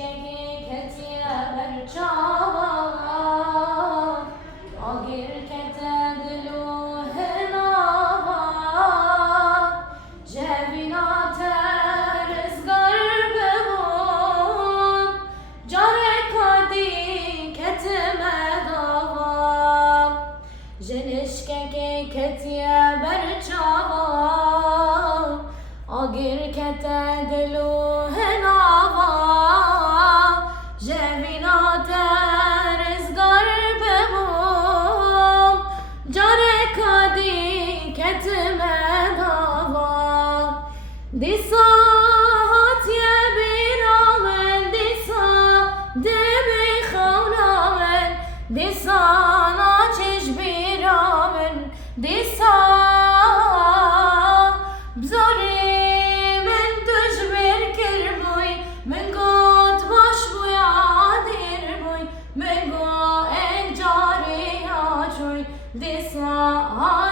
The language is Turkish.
genişkeki ketiye berçava agir kete dilu henava cevinate rızgar bebun care kadi ketime dava genişkeki ketiye berçava agir kete dilu henava cevinate rızgar bebum care kadi ketime dava disa hatiye bir amen disa debi khawnamen disa naçiş bir amen disa bzori This one